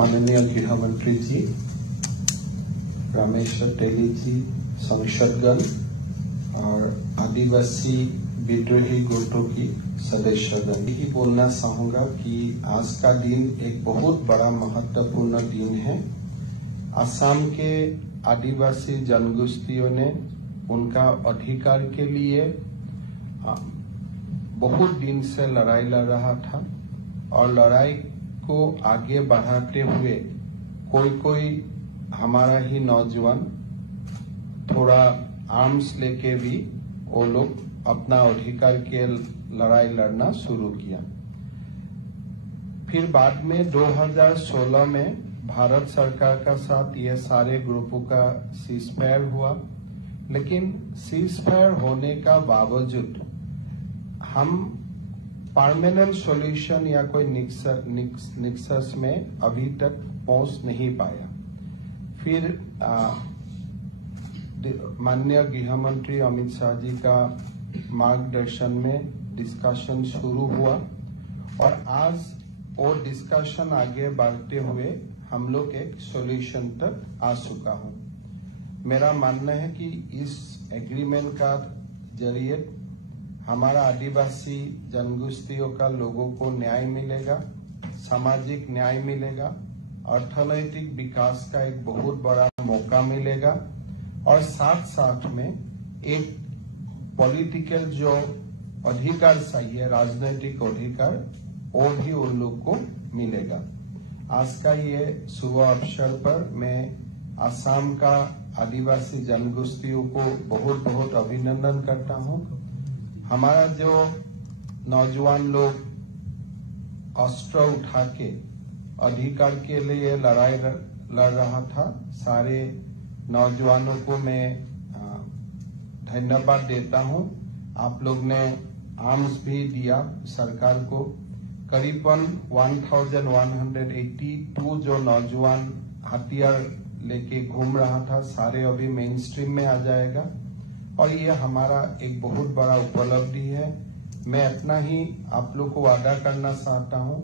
माननीय गृह मंत्री जी, रमेश टेली जी, सांसदगण और आदिवासी विद्रोही गुटों की सदस्यगण, ही बोलना चाहूंगा कि आज का दिन एक बहुत बड़ा महत्वपूर्ण दिन है। असम के आदिवासी जनगोष्ठियों ने उनका अधिकार के लिए बहुत दिन से लड़ाई लड़ रहा था और लड़ाई को आगे बढ़ाते हुए कोई हमारा ही नौजवान थोड़ा आर्म्स लेके भी वो लोग अपना अधिकार के लड़ाई लड़ना शुरू किया। फिर बाद में 2016 में भारत सरकार का साथ ये सारे ग्रुपों का सीजफायर हुआ, लेकिन सीजफायर होने का बावजूद हम परमानेंट सॉल्यूशन या कोई निक्सस में अभी तक पहुंच नहीं पाया। फिर माननीय गृह मंत्री अमित शाह जी का मार्गदर्शन में डिस्कशन शुरू हुआ और आज वो डिस्कशन आगे बढ़ते हुए हम लोग एक सॉल्यूशन तक आ चुका हूं। मेरा मानना है कि इस एग्रीमेंट का जरिए हमारा आदिवासी जनगोष्ठियों का लोगों को न्याय मिलेगा, सामाजिक न्याय मिलेगा, अर्थनैतिक विकास का एक बहुत बड़ा मौका मिलेगा और साथ साथ में एक पॉलिटिकल जो अधिकार चाहिए, राजनीतिक अधिकार, वो भी उन लोग को मिलेगा। आज का ये शुभ अवसर पर मैं असम का आदिवासी जनगोष्ठियों को बहुत बहुत अभिनंदन करता हूं। हमारा जो नौजवान लोग अस्त्र उठा के अधिकार के लिए लड़ाई लड़ रहा था, सारे नौजवानों को मैं धन्यवाद देता हूं। आप लोग ने आर्म्स भी दिया सरकार को। करीबन 1182 जो नौजवान हथियार लेके घूम रहा था, सारे अभी मेन स्ट्रीम में आ जाएगा और ये हमारा एक बहुत बड़ा उपलब्धि है। मैं इतना ही आप लोग को वादा करना चाहता हूं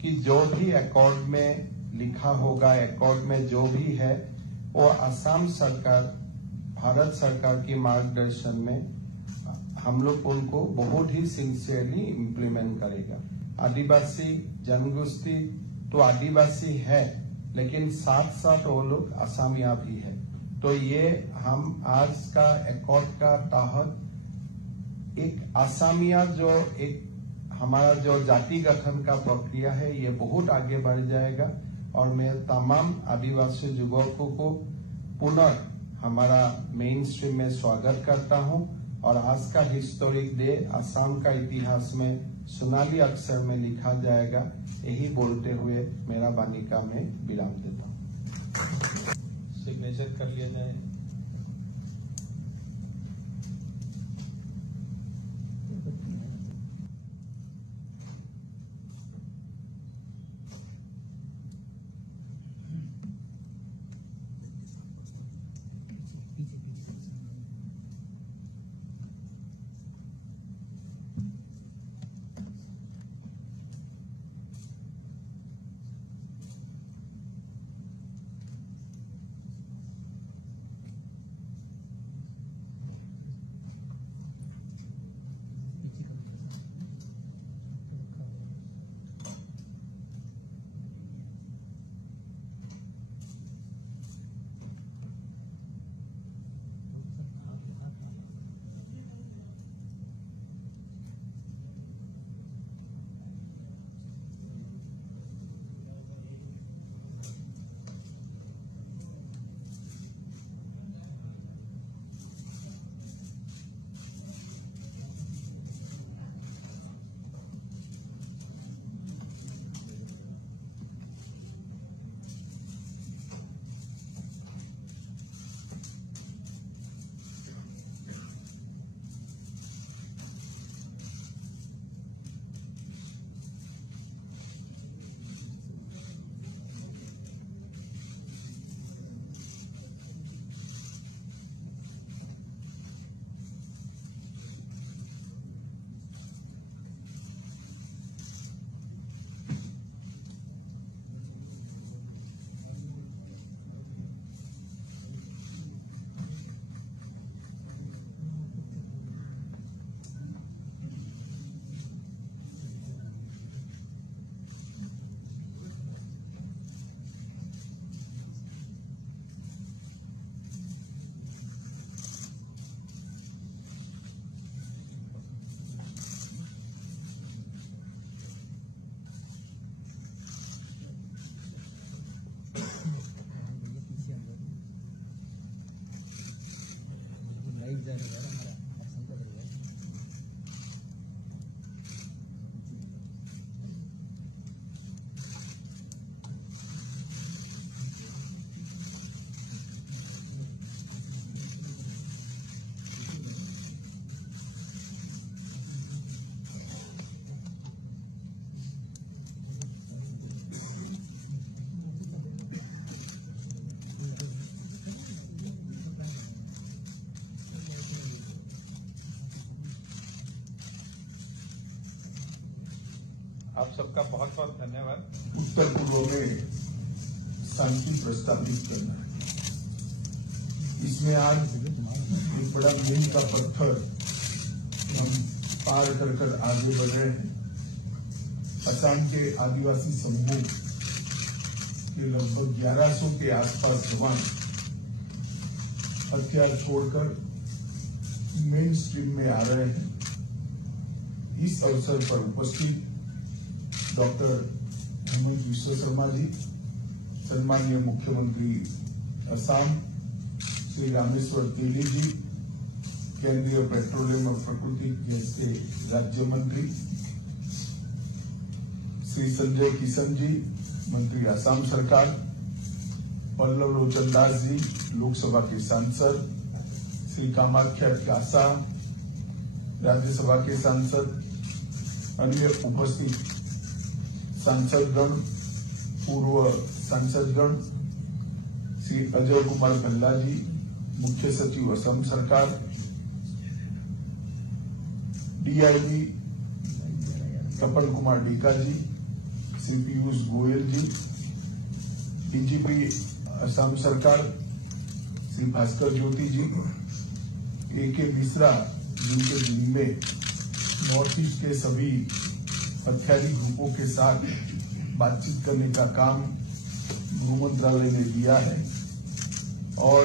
कि जो भी अकॉर्ड में लिखा होगा, अकॉर्ड में जो भी है, वो असम सरकार, भारत सरकार की मार्गदर्शन में हम लोग उनको बहुत ही सिंसियरली इम्प्लीमेंट करेगा। आदिवासी जनगोष्ठी तो आदिवासी है, लेकिन साथ साथ वो लोग असमिया भी है। तो ये हम आज का अकॉर्ड का तहत एक असमिया जो एक हमारा जो जाति गठन का प्रक्रिया है, ये बहुत आगे बढ़ जाएगा और मैं तमाम आदिवासी युवकों को पुनः हमारा मेन स्ट्रीम में स्वागत करता हूं और आज का हिस्टोरिक डे असम का इतिहास में सोनाली अक्षर में लिखा जाएगा। यही बोलते हुए मेरा वाणी का मैं विराम देता हूं। सिग्नेचर कर लिया जाए। आप सबका बहुत बहुत धन्यवाद। उत्तर पूर्व में शांति प्रस्तावित करना है, इसमें आज एक बड़ा मील का पत्थर हम पार कर आगे बढ़ रहे हैं। असम के आदिवासी समूह के लगभग 1100 के आसपास जवान हथियार छोड़कर मेन स्ट्रीम में आ रहे हैं। इस अवसर पर उपस्थित डॉक्टर हेमंत विश्व शर्मा जी, सम्माननीय मुख्यमंत्री असम श्री रामेश्वर तेली जी, केंद्रीय पेट्रोलियम और प्राकृतिक गैस के राज्य मंत्री श्री संजय किशन जी, मंत्री असम सरकार, पल्लव लोचन दास जी, लोकसभा के सांसद श्री कामाख्या कासा, राज्यसभा के सांसद, अन्य उपस्थित सांसदगण, पूर्व सांसदगण श्री अजय कुमार भल्ला जी, मुख्य सचिव असम सरकार, डीआईजी कपल कुमार डीका जी, श्री पीयूष गोयल जी, डीजीपी असम सरकार श्री भास्कर ज्योति जी, AK मिश्रा जिनके जिम्मे नॉर्थ ईस्ट के सभी हथियारी ग्रुपों के साथ बातचीत करने का काम गृह मंत्रालय ने दिया है। और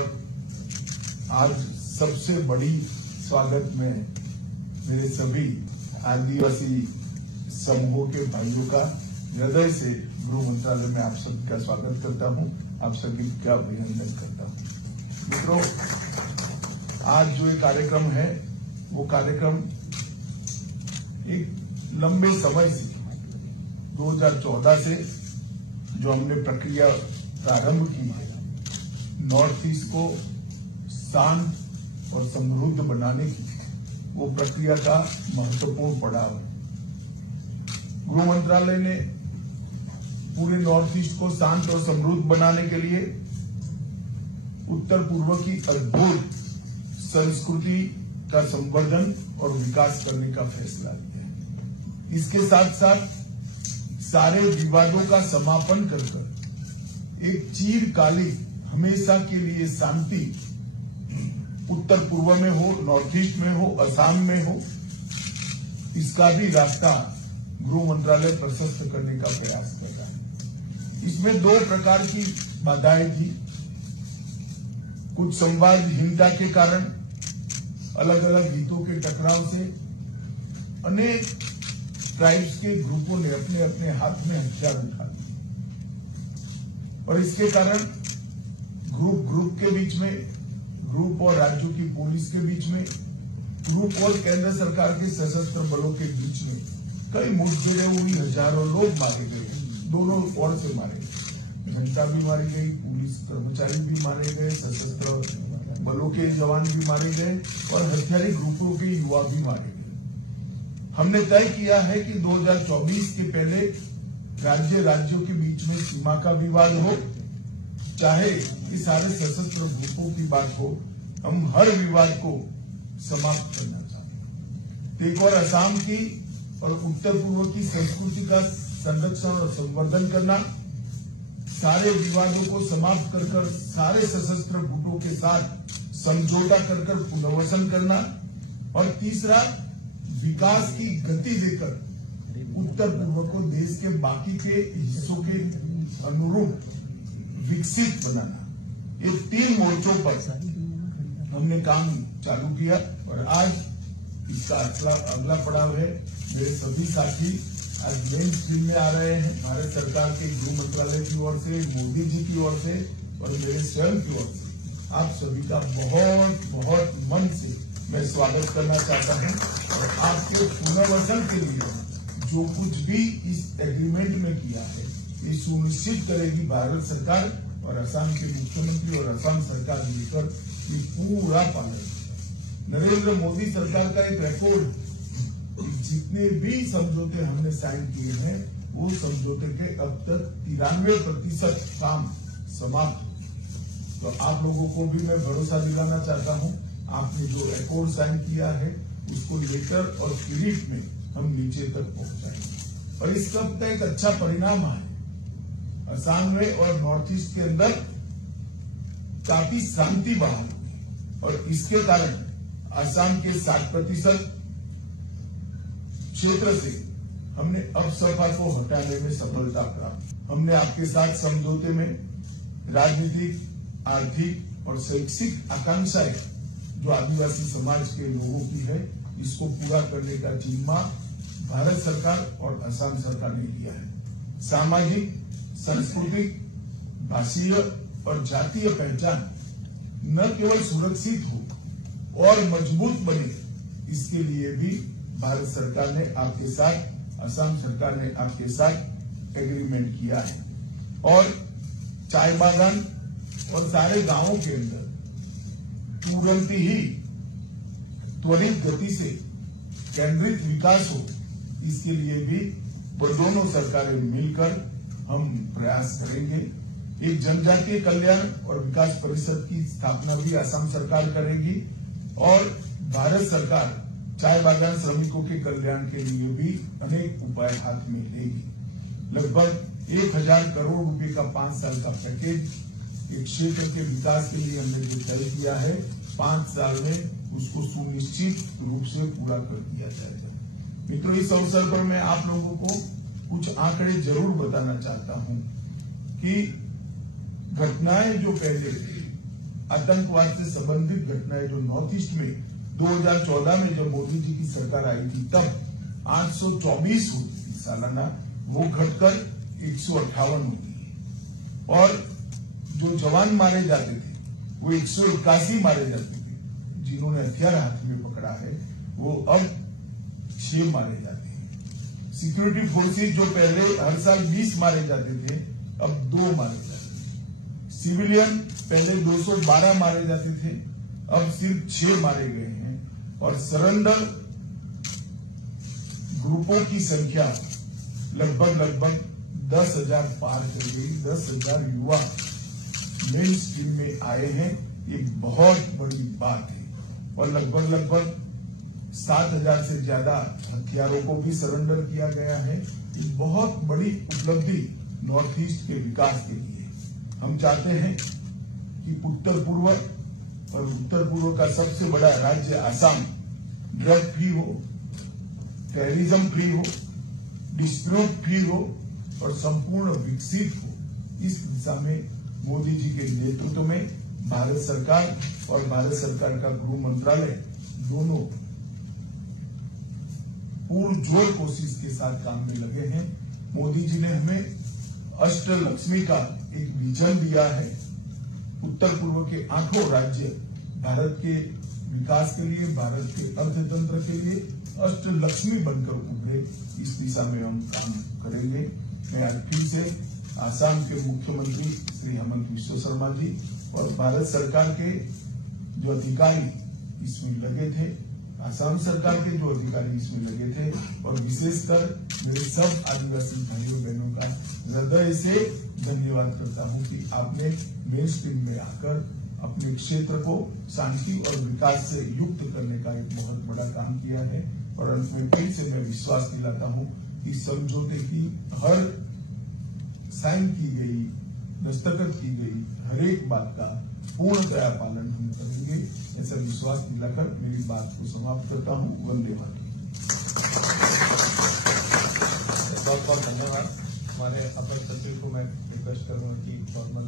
आज सबसे बड़ी स्वागत में मेरे सभी आदिवासी समूहों के भाइयों का हृदय से गृह मंत्रालय में आप सबका स्वागत करता हूं, आप सभी का अभिनंदन करता हूं। मित्रों, आज जो ये कार्यक्रम है वो कार्यक्रम एक लंबे समय से 2014 से जो हमने प्रक्रिया प्रारंभ की है, नॉर्थ ईस्ट को शांत और समृद्ध बनाने की, वो प्रक्रिया का महत्वपूर्ण पड़ाव है। गृह मंत्रालय ने पूरे नॉर्थ ईस्ट को शांत और समृद्ध बनाने के लिए उत्तर पूर्व की अद्भुत संस्कृति का संवर्धन और विकास करने का फैसला लिया है। इसके साथ साथ सारे विवादों का समापन कर एक चिरकालिक हमेशा के लिए शांति उत्तर पूर्व में हो, नॉर्थ ईस्ट में हो, असम में हो, इसका भी रास्ता गृह मंत्रालय प्रशस्त करने का प्रयास कर रहा है। इसमें 2 प्रकार की बाधाएं थी। कुछ संवादहीनता के कारण, अलग अलग हितों के टकराव से अनेक ट्राइब्स के ग्रुपों ने अपने अपने हाथ में हथियार उठा लिए और इसके कारण ग्रुप के बीच में, ग्रुप और राज्यों की पुलिस के बीच में, ग्रुप और केंद्र सरकार के सशस्त्र बलों के बीच में कई मुठभेड़ें हुई, हजारों लोग मारे गए, दोनों ओर से मारे गए, जनता भी मारी गई, पुलिस कर्मचारी भी मारे गए, सशस्त्र बलों के जवान भी मारे गए और हथियारी ग्रुपों के युवा भी मारे गए। हमने तय किया है कि 2024 के पहले राज्यों के बीच में सीमा का विवाद हो, चाहे इस सारे सशस्त्र ग्रुपों की बात हो, हम हर विवाद को समाप्त करना चाहते हैं। एक और असम की और उत्तर पूर्व की संस्कृति का संरक्षण और संवर्धन करना, सारे विवादों को समाप्त कर सारे सशस्त्र गुटों के साथ समझौता कर पुनर्वसन करना, और तीसरा विकास की गति देकर उत्तर पूर्व को देश के बाकी के हिस्सों के अनुरूप विकसित बनाना। ये 3 मोर्चों पर हमने काम चालू किया और आज इसका अगला पड़ाव है। मेरे सभी साथी आज मेन स्ट्रीम में आ रहे हैं, भारत सरकार के गृह मंत्रालय की ओर से, मोदी जी की ओर से और मेरे स्वयं की ओर से आप सभी का बहुत बहुत मन से मैं स्वागत करना चाहता हूं और आपके पुनर्वसन के लिए जो कुछ भी इस एग्रीमेंट में किया है ये सुनिश्चित करेगी भारत सरकार और असम के मुख्यमंत्री और असम सरकार मिलकर ये पूरा पालन। नरेंद्र मोदी सरकार का एक रिकॉर्ड, जितने भी समझौते हमने साइन किए हैं वो समझौते के अब तक 93% काम समाप्त। तो आप लोगों को भी मैं भरोसा दिलाना चाहता हूं, आपने जो अकॉर्ड साइन किया है उसको लेटर और स्पिरिट में हम नीचे तक पहुंचाएंगे और इस सब का एक अच्छा परिणाम है। असम में और नॉर्थ ईस्ट के अंदर काफी शांति बहाल हुई और इसके कारण असम के 60% क्षेत्र से हमने अपसपा को हटाने में सफलता प्राप्त। हमने आपके साथ समझौते में राजनीतिक, आर्थिक और शैक्षिक आकांक्षाएं जो आदिवासी समाज के लोगों की है इसको पूरा करने का जिम्मा भारत सरकार और असम सरकार ने लिया है। सामाजिक, सांस्कृतिक, भाषीय और जातीय पहचान न केवल सुरक्षित हो और मजबूत बने, इसके लिए भी भारत सरकार ने आपके साथ, असम सरकार ने आपके साथ एग्रीमेंट किया है। और चाय बागान और सारे गांवों के अंदर तुरंत ही त्वरित गति से केंद्रित विकास हो, इसके लिए भी वो दोनों सरकारें मिलकर हम प्रयास करेंगे। एक जनजातीय कल्याण और विकास परिषद की स्थापना भी असम सरकार करेगी और भारत सरकार चाय बागान श्रमिकों के कल्याण के लिए भी अनेक उपाय हाथ में लेगी। लगभग 1000 करोड़ रुपए का 5 साल का पैकेज एक क्षेत्र के विकास के लिए हमने जो तय किया है 5 साल में उसको सुनिश्चित रूप से पूरा कर दिया जाएगा। मित्रों, इस अवसर पर मैं आप लोगों को कुछ आंकड़े जरूर बताना चाहता हूं कि घटनाएं जो पहले आतंकवाद से संबंधित घटनाएं जो नॉर्थ ईस्ट में 2014 में जब मोदी जी की सरकार आई थी तब 824 होती थी सालाना, वो घटकर 158 होती है और जो जवान मारे जाते थे वो 181 मारे जाते थे। जिन्होंने हथियार हाथ में पकड़ा है वो अब 6 मारे जाते हैं। सिक्योरिटी फोर्सेज जो पहले हर साल 20 मारे जाते थे अब 2 मारे जाते हैं। सिविलियन पहले 212 मारे जाते थे अब सिर्फ 6 मारे गए हैं और सरेंडर ग्रुपों की संख्या लगभग 10,000 पार कर गई। 10,000 युवा मेन स्ट्रीम में आए हैं, ये बहुत बड़ी बात है और लगभग 7,000 से ज्यादा हथियारों को भी सरेंडर किया गया है। ये बहुत बड़ी उपलब्धि नॉर्थ ईस्ट के विकास के लिए। हम चाहते हैं कि उत्तर पूर्व का सबसे बड़ा राज्य असम ड्रग फ्री हो, टेररिज्म फ्री हो, डिस्प्यूट फ्री हो और संपूर्ण विकसित हो। इस दिशा में मोदी जी के नेतृत्व में भारत सरकार और भारत सरकार का गृह मंत्रालय दोनों पुरजोर कोशिश के साथ काम में लगे हैं। मोदी जी ने हमें अष्टलक्ष्मी का एक विजन दिया है। उत्तर पूर्व के 8 राज्य भारत के विकास के लिए, भारत के अर्थतंत्र के लिए अष्टलक्ष्मी बनकर उभरे, इस दिशा में हम काम करेंगे। मैं आज फिर से आसाम के मुख्यमंत्री श्री हेमंत बिस्वा शर्मा जी और भारत सरकार के जो अधिकारी इसमें लगे थे, आसाम सरकार के जो अधिकारी इसमें लगे थे और विशेषकर मेरे सब आदिवासी भाइयों बहनों का हृदय से धन्यवाद करता हूं कि आपने मेन स्ट्रीम में आकर अपने क्षेत्र को शांति और विकास से युक्त करने का एक बहुत बड़ा काम किया है। और अंत में फिर से मैं विश्वास दिलाता हूं कि समझौते की हर साइन की गई, दस्तखत की गई हर एक बात का पूर्णतया पालन हम करेंगे, ऐसा विश्वास दिलाकर मेरी बात को समाप्त करता हूं। वंदे मातरम। बहुत बहुत धन्यवाद। हमारे अपर सचिव को मैं रिक्वेस्ट करूंगा कि फॉर्मल